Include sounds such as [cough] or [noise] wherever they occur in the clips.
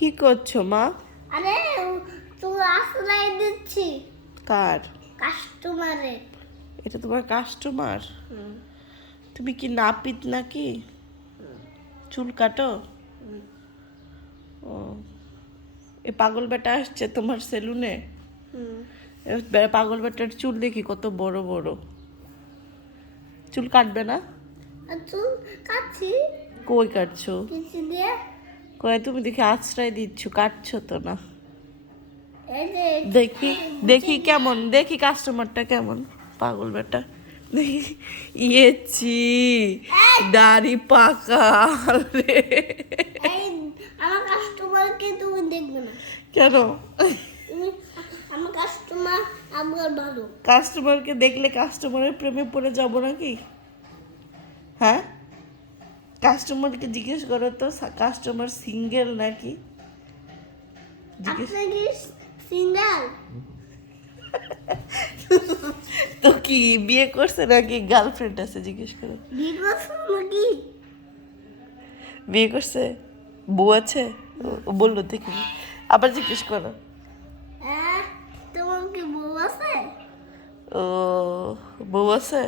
কি করছ মা? আরে তুমি আশ্রয় দিচ্ছি। কার? কাস্টমারে এটা তোমার কাস্টমার? তুমি কি নাপিত নাকি? চুল কাটো? ও। এ পাগল বেটা আসছে তোমার সেলুনে? পাগল বেটার চুল দেখি কত বড় বড়। চুল কাটবে না? চুল কাটছি। কই কাটছো? কিছু দিয়ে কই তুমি দেখি আশ্রয় দিচ্ছ কাটছো তো না? দেখি দেখি কেমন দেখি কাস্টমারটা কেমন পাগল বেটা। দেখি ইয়েছি দাড়ি পাকা রে আমার কাস্টমারকে তুমি দেখবে না। কেন? আমার কাস্টমার আমার ভালো। কাস্টমারকে দেখলে কাস্টমারের প্রেমে পড়ে যাব নাকি? হ্যাঁ? কাস্টমারকে জিজ্ঞেস করো তো কাস্টমার সিঙ্গেল নাকি? সিঙ্গেল [laughs] তো কি বিয়ে করছে নাকি গার্লফ্রেন্ড আছে জিজ্ঞেস করো। নাকি? বিয়ে করছে? বউ আছে? বলল দেখি। আবার জিজ্ঞেস করো। হ্যাঁ তোমার কি বউ আছে? ও বউ আছে?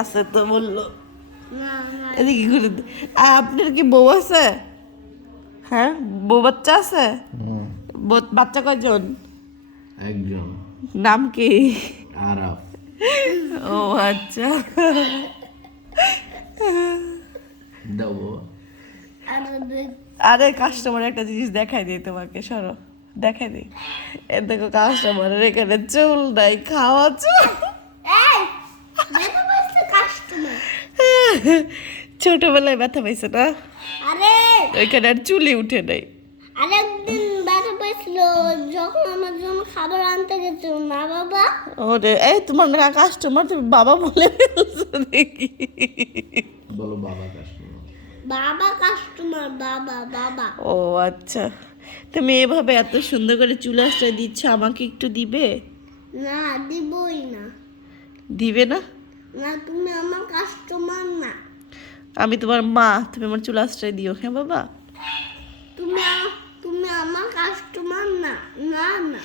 আছে তো বলল। এদিকে ঘুরে আপনার কি বউ আছে? হ্যাঁ বউ বাচ্চা আছে? বাচ্চা কয়জন? একজন। নাম কি? আরাফ। ও আচ্ছা। দেবো। আরে কাস্টমার একটা জিনিস দেখাই দিই তোমাকে সরো। দেখাই দিই। এ দেখো কাস্টমারের এখানে চুল নাই খাওয়া চুল এই দেখো বসছে কাস্টমার ছোটবেলায় ব্যথা পাইছে না? আরে! ওইখানে আর চুলি উঠে নাই। আরেকদিন ব্যথা পেয়েছিল যখন আমার জন্য খাবার আনতে গেছিল না বাবা? ওরে এই তোমার না কাস্টমার তুমি বাবা বলে ফেলছো দেখি বলো বাবা কাশ্মীর বাবা কাস্টমার বাবা বাবা। ও আচ্ছা। তুমি এভাবে এত সুন্দর করে চুল আশ্রয় দিচ্ছ আমাকে একটু দিবে? না দিবই না। দিবে না? না তুমি আমার কাস্টমার না। আমি তোমার মা তুমি আমার চুল আশ্রয় দিও হ্যাঁ বাবা? তুমি তুমি আমার কাস্টমার না না না।